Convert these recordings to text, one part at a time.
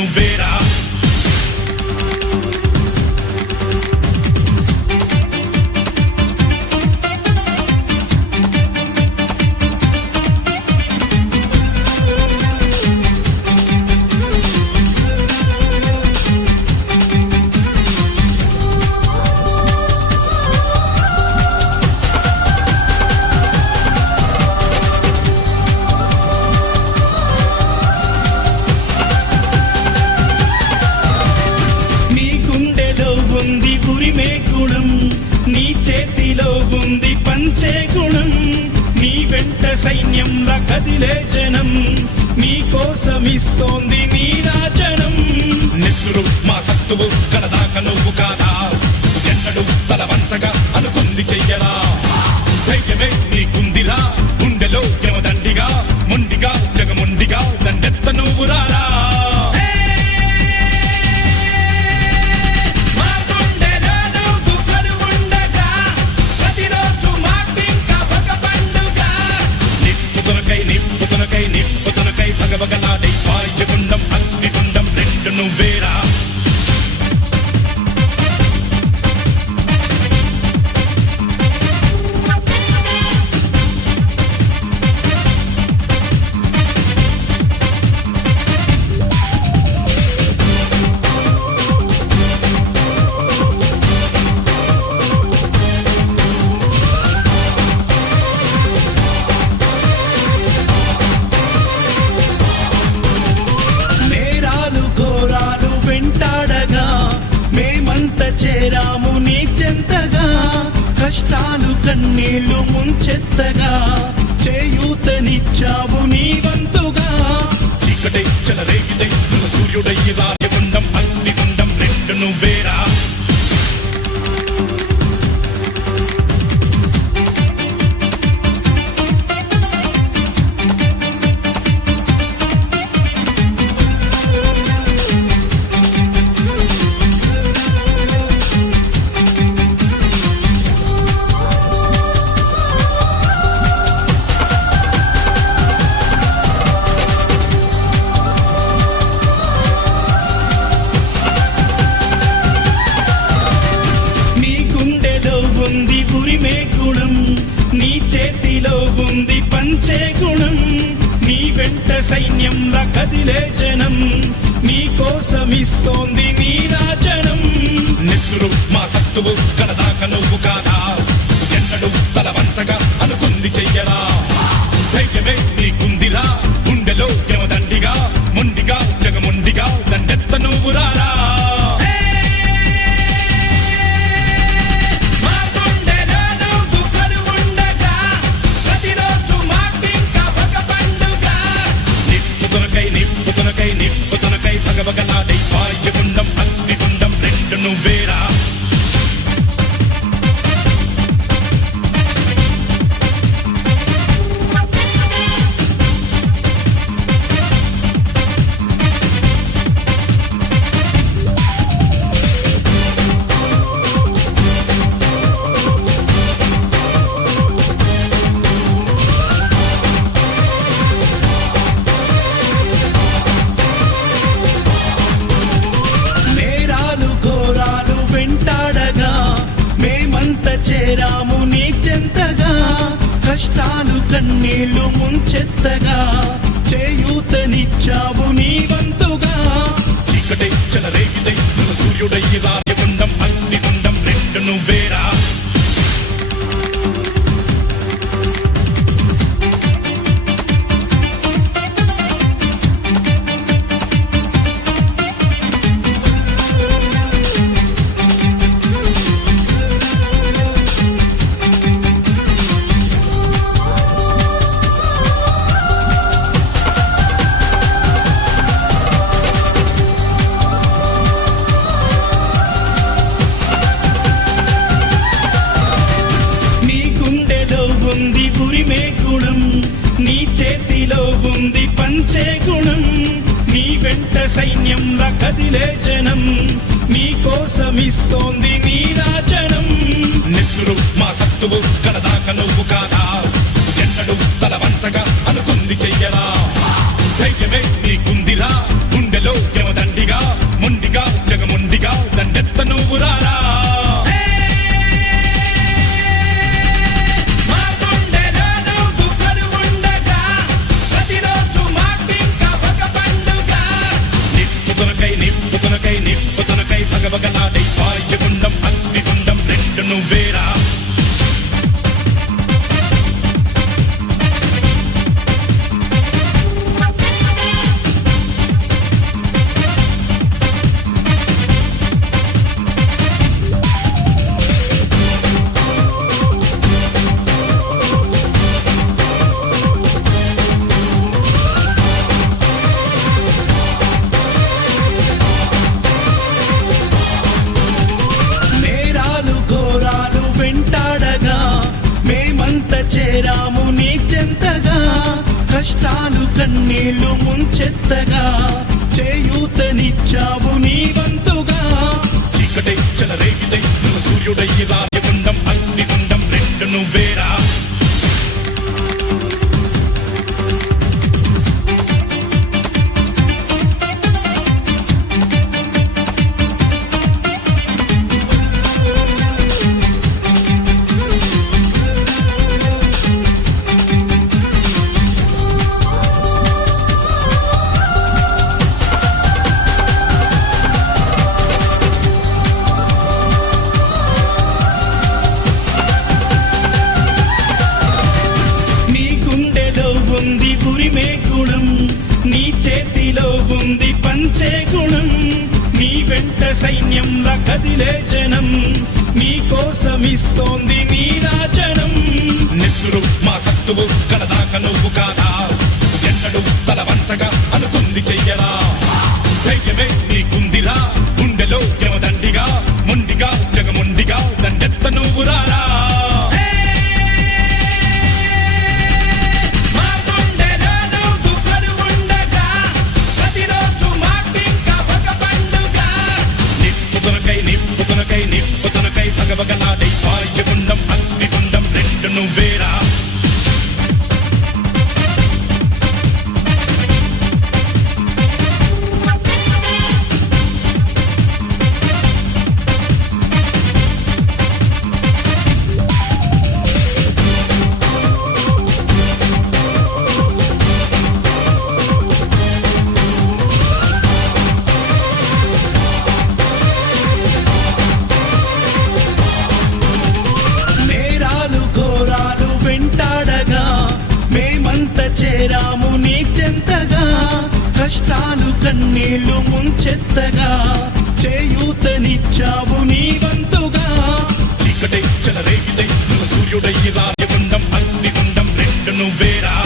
నువ్వేరా నీ చేతిలో ఉంది పంచే గుణం నీ వెంట సైన్యంలా కదిలే జనం నీ కోసమిస్తోంది నీరాజనం నెత్తురు మా సత్తువు కడదాక నువ్వు కాదా ఎన్నడు తల వంచగా అనుకుంది చెయ్యరా ధైర్యమే నీకుందిరా గుండెలో యమదండిగా మొండిగా జగముండిగా దండెత్త నువ్వు రారా నిప్పుతునకై భగభగలాడై వాయుగుండం అగ్నిగుండం రెండు నువ్వేరా వెంటాడగా మేమంత చేరాము నీ చెంతగా కష్టాలు కన్నీళ్లు ముంచెత్తగా చేయూతనిచ్చావు నీ వంతుగా చీకటై చెలరేగిదై సూర్యుడై రాయగుండం అగ్నిగుండం రెండు నువ్వేరా నీ చేతిలో ఉంది పంచే గుణం నీ వెంట సైన్యంలా కదిలే జనం నీ కోసమిస్తోంది నీరాజనం నెత్తురు మా సత్తువు కడదాక నువ్వు కాదా ఎన్నడు తల వంచగా అనుకుంది చెయ్యరా ధైర్యమే నీకుందిరా గుండెలో యమదండిగా మొండిగా జగముండిగా దండెత్త నువ్వు రారా నిప్పుతునకై భగభగలాడై వాయుగుండం అగ్నిగుండం రెండు నువ్వేరా వెంటాడగా మేమంత చేరాము నీ చెంతగా కష్టాలు కన్నీళ్లు ముంచెత్తగా చేయూతనిచ్చావు నీ వంతుగా చీకటై చెలరేగిదై సూర్యుడై రాయగుండం అగ్నిగుండం రెండు నువ్వేరా నీ చేతిలో ఉంది పంచే గుణం నీ వెంట సైన్యంలా కదిలే జనం నీ కోసమిస్తోంది నీరాజనం నెత్తురు మా సత్తువు కడదాక నువ్వు కాదా ఎన్నడు తల వంచగా అనుకుంది చెయ్యరా ధైర్యమే నీకుందిరా గుండెలో యమదండి కన్నీళ్లు ముంచెత్తగా చేయూతనిచ్చావు నీ వంతుగా. చీకటే చెలరేగితే నువ్వు సూర్యుడై రాయగుండం అగ్నిగుండం రెండు నువ్వేరా. ఉంది పురిమే గుణం, నీ చేతిలో ఉంది పంచే గుణం. నీ వెంట సైన్యంలా కదిలే జనం, నీ కోసమిస్తోంది నీరాజనం. నెత్తురు మా సత్తువు కలదాక నువ్వు కాదా, ఎన్నడు తల వంచగా అనుకుంది చెయ్యరా. ధైర్యమే నీకుందిరా గుండెలో యమదండిగా, మొండిగా జగముండిగా దండెత్త నువ్వు రారా. నిప్పుతునకై భగవగలాడై వాయుగుండం అగ్నిగుండం రెండు నువ్వేరా. వెంటాడగా మేమంతా చేరాము నీ చెంతగా, కష్టాలు కన్నీళ్లు ముంచెత్తగా చేయూతనిచ్చావు నీ వంతుగా. చీకటే చెలరేగితే నువ్వు సూర్యుడై రాయగుండం అగ్నిగుండం రెండు నువ్వేరా.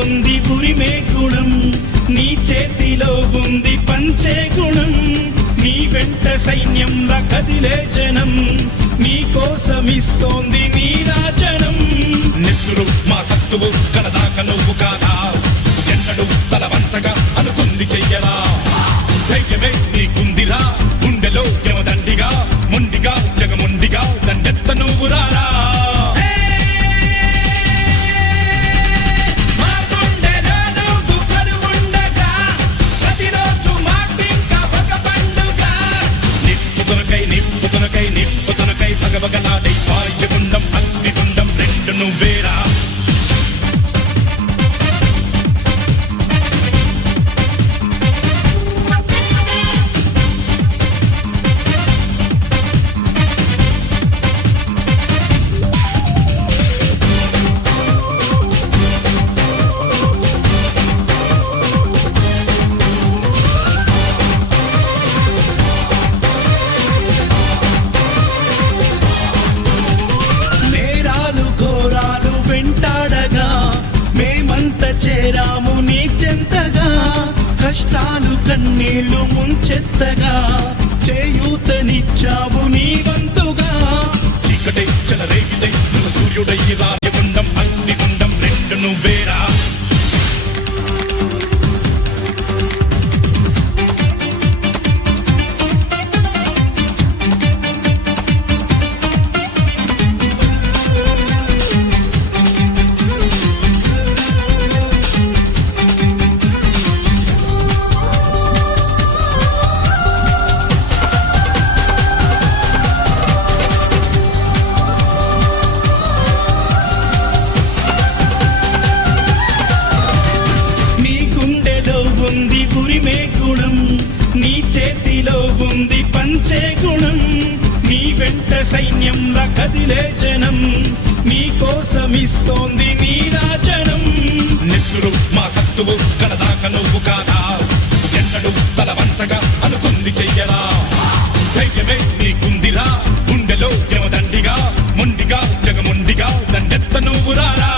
ఉంది పురిమే గుణం, నీ చేతిలో ఉంది పంచే గుణం. నీ వెంట సైన్యంలా కదిలే జనం, నీ కోసమిస్తోంది నీరాజనం. నెత్తురు మా సత్తువు కలదాక నువ్వు కాదా, ఎన్నడు తల వంచగా అనుకుంది చెయ్యరా. ధైర్యమే నీకుందిరా గుండెలో యమదండిగా, మొండిగా జగముండిగా దండెత్త నువ్వు రారా. నిప్పుతునకై భగవగలాడై వాయుగుండం అగ్నిగుండం రెండు నువ్వేరా. వెంటాడగా మేమంతా చేరాము నీ చెంతగా, కష్టాలు కన్నీళ్లు ముంచెత్తగా చేయూతనిచ్చావు నీ వంతుగా. చీకటే చెలరేగితే నువ్వు సూర్యుడై రాయగుండం అగ్నిగుండం రెండు నువ్వేరా. ఉంది పురిమే గుణం, నీ చేతిలో ఉంది పంచే గుణం. నీ వెంట సైన్యంలా కదిలే జనం, నీ కోసమిస్తోంది నీరాజనం. నెత్తురు మా సత్తువు కడదాక నువ్వు కాదా, ఎన్నడు తల వంచగా అనుకుంది చెయ్యరా. ధైర్యమే నీకుందిరా, గుండెలో యమదండిగా, మొండిగా జగముండిగా దండెత్త నువ్వు రారా.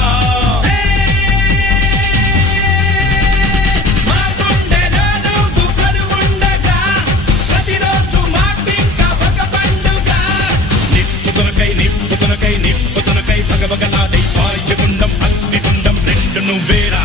నిప్పుతునకై భగభగలాడై వాయుగుండం అగ్నిగుండం రెండు నువ్వేరా.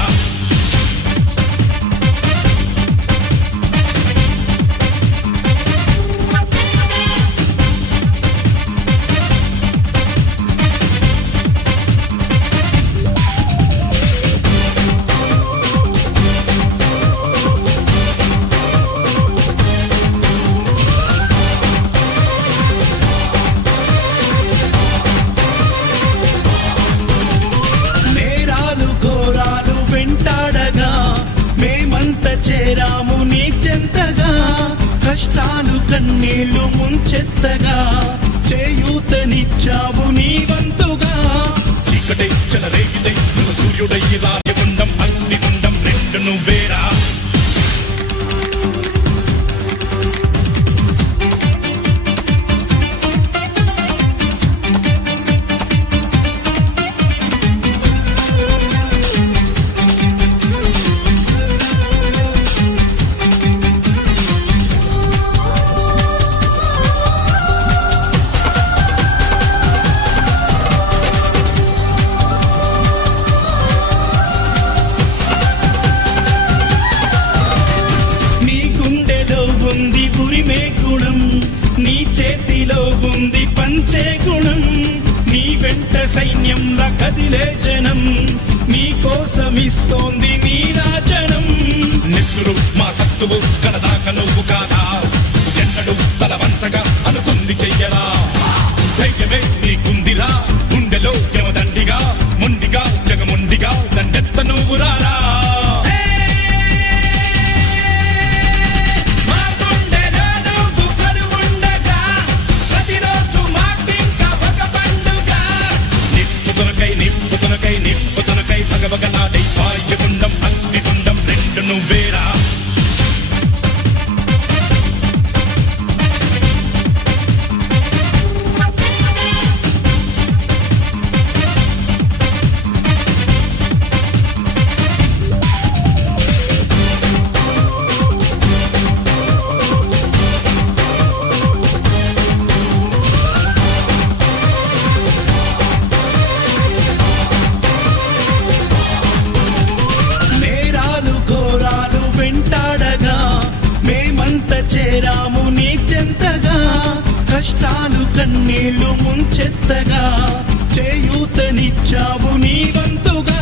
చేరాము నీ చెంతగా, కష్టాలు కన్నీళ్లు ముంచెత్తగా, చేయూతనిచ్చావు నీ వంతుగా. చీకటై చెలరేగితే నువ్వు సూర్యుడై రాయగుండం అగ్నిగుండం రెండు నువ్వేరా. నీ చేతిలో ఉంది పంచే గుణం, నీ వెంట సైన్యంలా కదిలే జనం, నీ కోసమిస్తోంది నీరాజనం. నెత్తురు మా సత్తువు కడదాక నువ్వు కాదా, ఎన్నడు తల వంచగా అనుకుంది చెయ్యరా. ధైర్యమే నీకుందిరా, గుండెలో యమదండిగా, మొండిగా జగముండిగా దండెత్త నువ్వు రారా. నిప్పుతునకై భగభగలాడై వాయుగుండం అగ్నిగుండం రెండు నువ్వేరా. చేరాము నీ చెంతగా, కష్టాలు కన్నీళ్లు ముంచెత్తగా, చేయూతనిచ్చావు నీ వంతుగా.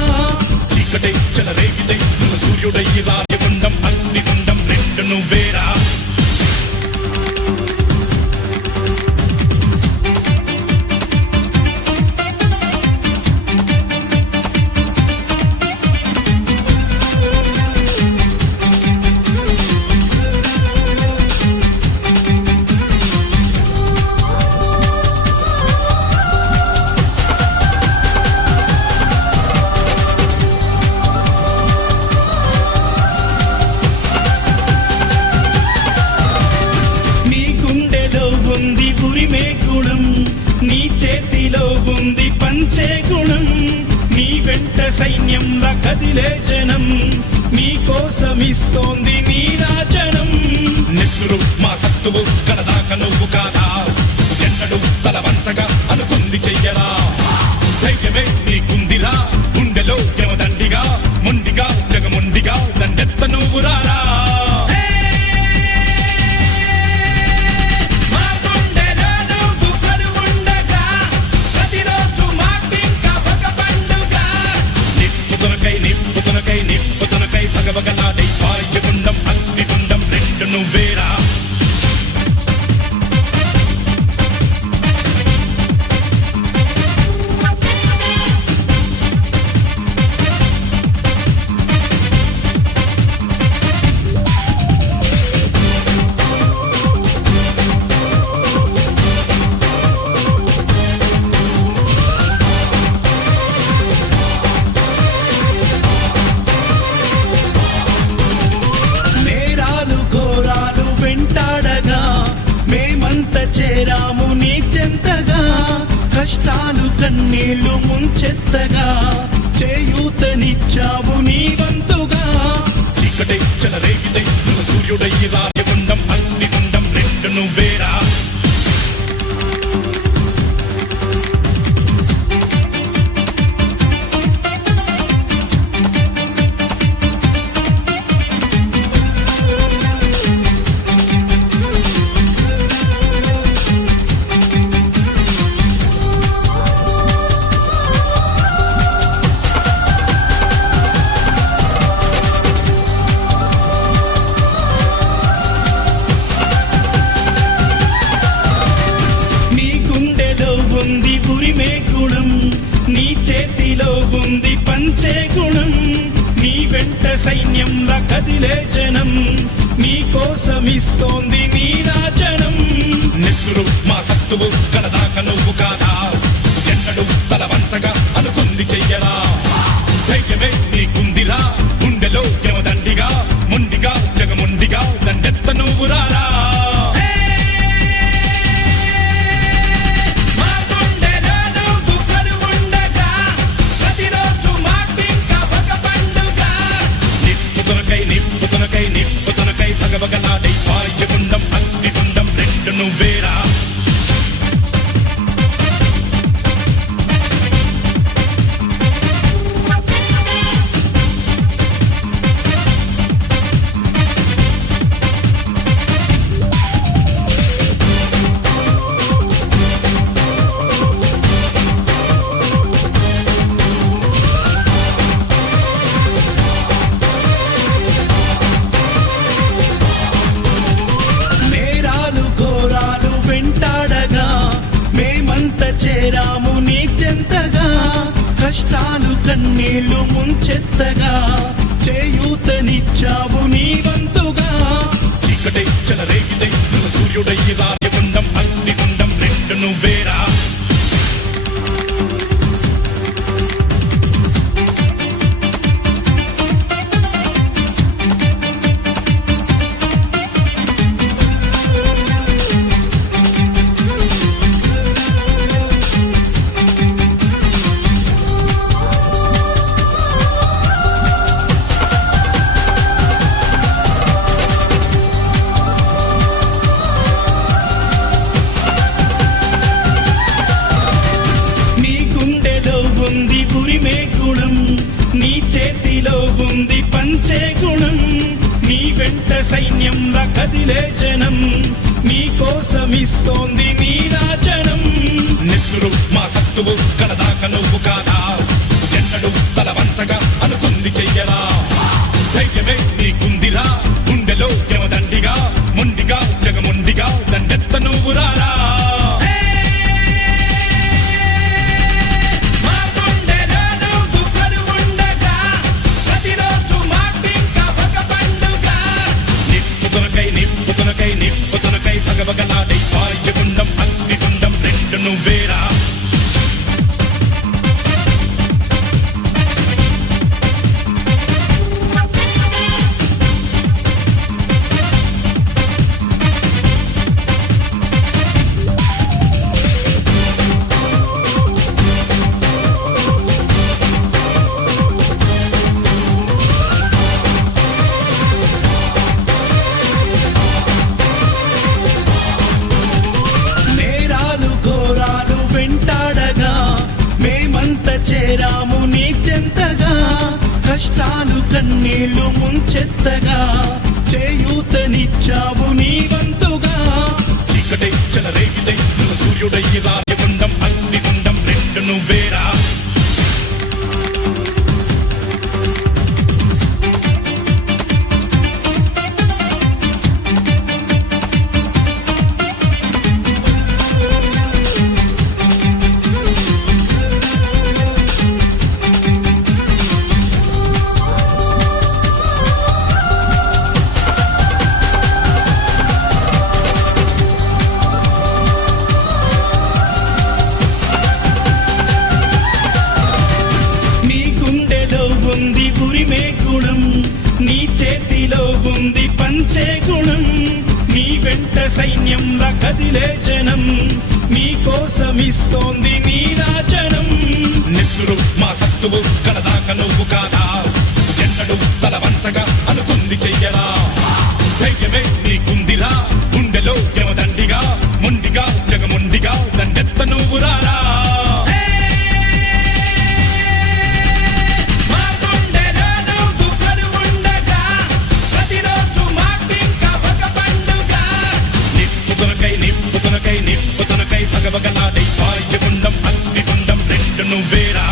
చీకటై చెలరేగితే నువ్వు సూర్యుడై రాయగుండం అగ్నిగుండం రెండు నువ్వేరా. నీ చేతిలో ఉంది పంచే గుణం, నీ వెంట సైన్యంలా కదిలే జనం, నీ కోసమిస్తోంది నీరాజనం. నెత్తురు మా సత్తువు కడదాక నువ్వు కాదా, ఎన్నడు తల వంచగా అనుకుంది చెయ్యరా. ధైర్యమే నీకుందిరా, గుండెలో యమదండిగా, మొండిగా జగముండిగా దండెత్త నువ్వు రారా. నిప్పుతునకై భగభగలాడై వాయుగుండం అగ్నిగుండం రెండు నువ్వేరా. చేరాము నీ చెంతగా, కష్టాలు కన్నీళ్లు ముంచెత్తగా, చేయూతనిచ్చావు నీ వంతుగా. చీకటే చెలరేగితే నువ్వు సూర్యుడయ్యి రాయగుండం అగ్నిగుండం రెండు నువ్వేరా. నీ చేతిలో ఉంది పంచే గుణం, నీ వెంట సైన్యంలా కదిలే జనం, నీ కోసమిస్తోంది నీ రాజనం. నెత్తురు మా సత్తువు కలదాక నువ్వు కాదా, ఎన్నడు తల వంచగా అనుకుంది చెయ్యరా. ధైర్యమే నీకుందిరా, గుండెలో యమదండిగా, మొండిగా జగముండిగా దండెత్త నువ్వు రారా. నిప్పుతునకై భగభగలాడై వాయుగుండం అగ్నిగుండం రెండు నువ్వేరా. చేరాము నీ చెంతగా, కష్టాలు కన్నీళ్లు ముంచెత్తగా, చేయూతనిచ్చావు నీ వంతుగా. చీకటే చెలరేగితే నువ్వు సూర్యుడయ్యి రాయగుండం అగ్నిగుండం రెండు నువ్వేరా. నీ చేతిలో ఉంది పంచే గుణం, నీ వెంట సైన్యంలా కదిలే జనం, నీ కోసమిస్తోంది నీ రాజనం. నెత్తురు మా సత్తువు కలదాక నువ్వు కాదా, ఎన్నడు తల వంచగా అనుకుంది చెయ్యరా. ధైర్యమే నీకుందిరా, గుండెలో యమదండిగా, మొండిగా జగముండిగా దండెత్త నువ్వు రారా. నిప్పుతునకై భగభగలాడై వాయుగుండం అగ్నిగుండం రెండు నువ్వేరా. చేరాము నీ చెంతగా, కష్టాలు కన్నీళ్లు ముంచెత్తగా, చేయూతనిచ్చావు నీ వంతుగా. చీకటే చెలరేగితే నువ్వు సూర్యుడయ్యి రాయగుండం అగ్నిగుండం రెండు నువ్వేరా. నీ చేతిలో ఉంది పంచే గుణం, నీ వెంట సైన్యంలా కదిలే జనం నీ కోసమిస్తోంది నీరాజనం. నెత్తురు మా సత్తువు కడదాక నువ్వు కాదా, ఎన్నడు తల వంచగా అనుకుంది చెయ్యరా. ధైర్యమే నీకుందిరా, గుండెలో యమదండిగా, మొండిగా జగమొండిగా దండెత్త నువ్వు రారా. నిప్పుతునకై భగభగలాడై వాయుగుండం అగ్నిగుండం రెండు నువ్వేరా.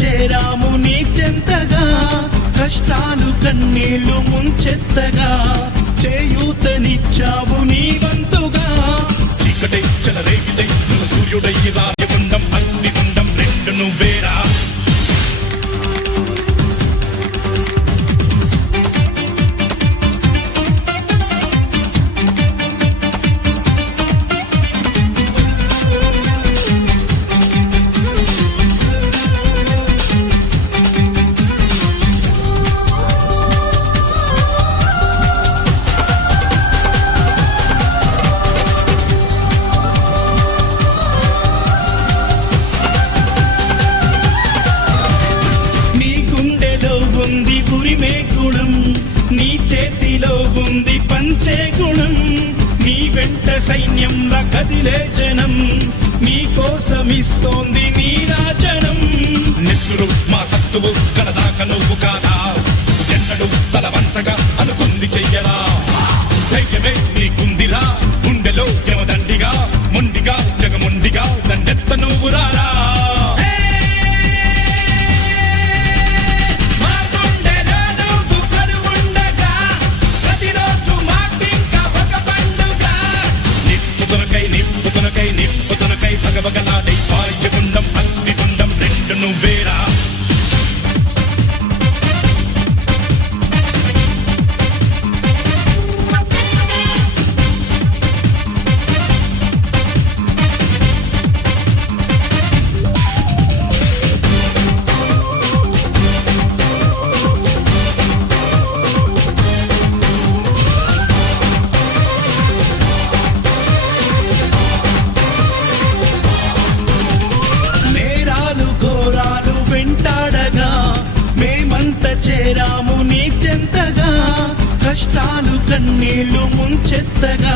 చేరాము నీ చెంతగా, కష్టాలు కన్నీళ్లు ముంచెత్తగా, చేయూతనిచ్చావు నీ వంతుగా. చీకటై చెలరేగితే నువ్వు సూర్యుడై రాయగుండం అగ్నిగుండం రెండు నువ్వేరా. నీ చేతిలో ఉంది పంచే గుణం, నీ వెంట సైన్యంలా కదిలే జనం నీ కోసమిస్తోంది నీరాజనం. నెత్తురు మా సత్తువు కడదాక నువ్వు కాదా, ఎన్నడు తల వంచగా అనుకుంది చెయ్యరా. ధైర్యమే నీకుందిరా, గుండెలో యమదండిగా, మొండిగా జగమొండిగా దండెత్త నువ్వు రారా. నిప్పుతునకై భగభగలాడై వాయుగుండం అగ్నిగుండం రెండు నువ్వేరా. చేరాము నీ చెంతగా, కష్టాలు కన్నీళ్లు ముంచెత్తగా,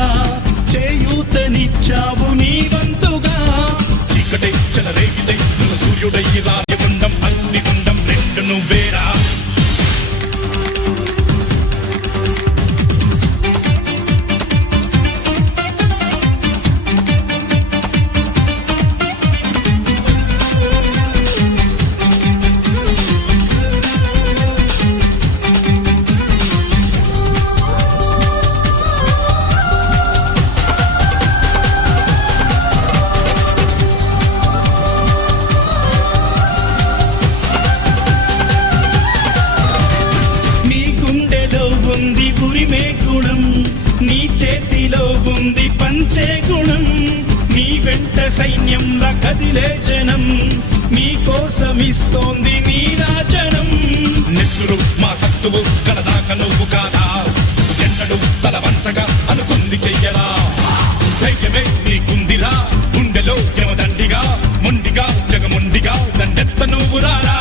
చేయూతనిచ్చావు నీ వంతుగా. చీకటై చెలరేగితే నువ్వు సూర్యుడై రాయగుండం అగ్నిగుండం రెండు నువ్వేరా. నీ చేతిలో ఉంది పంచే గుణం, నీ వెంట సైన్యంలా కదిలే జనం నీ కోసమిస్తోంది నీరాజనం. నెత్తురు మా సత్తువు కడదాక నువ్వు కాదా, ఎన్నడు తల వంచగా అనుకుంది చెయ్యరా. ధైర్యమే నీకుందిరా, గుండెలో యమదండిగా, మొండిగా జగమొండిగా దండెత్త నువ్వు రారా.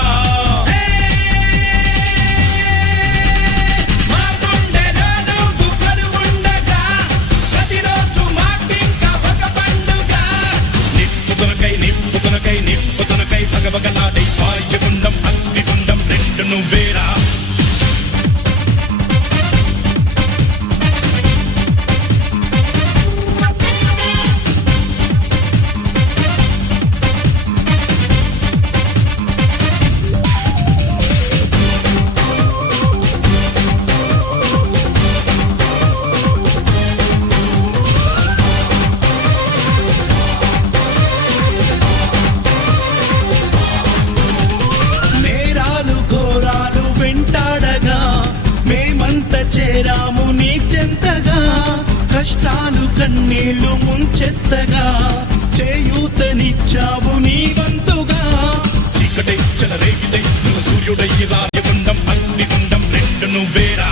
నిప్పుతునకై భగభగలాడై వాయుగుండం అగ్నిగుండం రెండు నువ్వేరా. కష్టాలు కన్నీళ్లు ముంచెత్తగా చేయూతనిచ్చావు నీ వంతుగా. చీకటే చెలరేగితే నువ్వు సూర్యుడై రాయగుండం అగ్నిగుండం రెండు నువ్వేరా.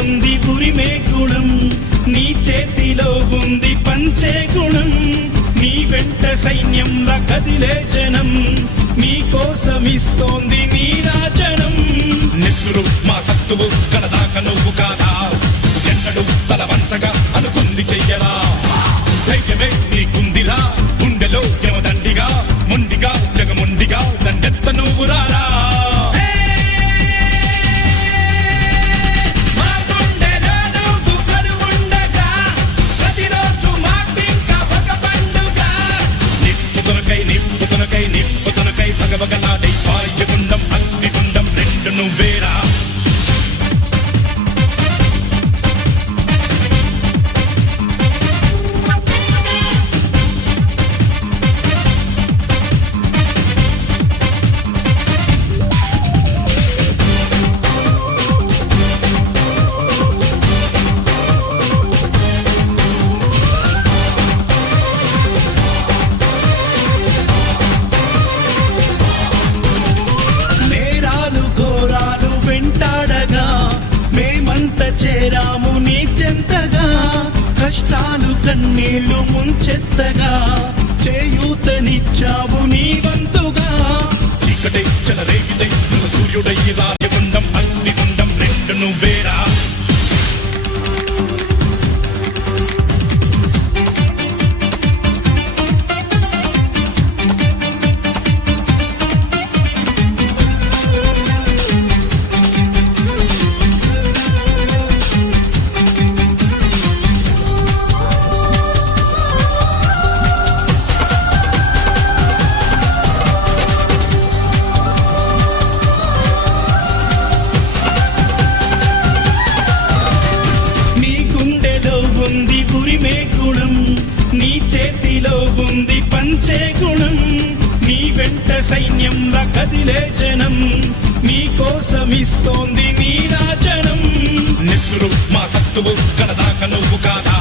ఉంది పురిమే గుణం, నీ చేతిలో ఉంది పంచే గుణం. నీ వెంట సైన్యంలా కదిలే జనం, నీ కోసమిస్తోంది నీరాజనం. నెత్తురు మా సత్తువు కలదాక నువ్వు కాదా, ఎన్నడు తల వంచగా అనుకుంది చెయ్యరా. ధైర్యమే నీకుందిరా గుండెలో యమదండిగా, మొండిగా జగముండిగా దండెత్త నువ్వు రారా. నిప్పుతునకై భగభగలాడై వాయుగుండం అగ్నిగుండం రెండు నువ్వేరా. చేరాము నీ చెంతగా, కష్టాలు కన్నీళ్లు ముంచెత్తగా చేయూతనిచ్చావు నీ వంతుగా. చీకటే చెలరేగితే నువ్వు సూర్యుడై రాయగుండం అగ్నిగుండం రెండు నువ్వేరా. ఉంది పురిమే గుణం, నీ చేతిలో ఉంది పంచే గుణం. నీ వెంట సైన్యంలా కదిలే జనం, నీ కోసమిస్తోంది నీరాజనం. నెత్తురు మా సత్తువు కలదాక నువ్వు కాదా,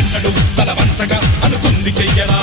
ఎన్నడు తల వంచగా అనుకుంది చెయ్యరా.